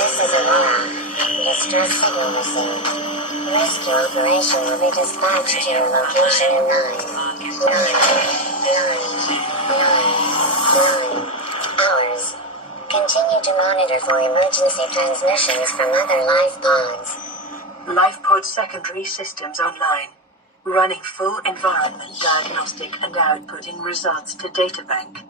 This is Aurora. Distress signal received. Rescue operation will be dispatched to your location in 9 hours. Continue to monitor for emergency transmissions from other life pods. LifePod secondary systems online. Running full environment diagnostic and outputting results to databank.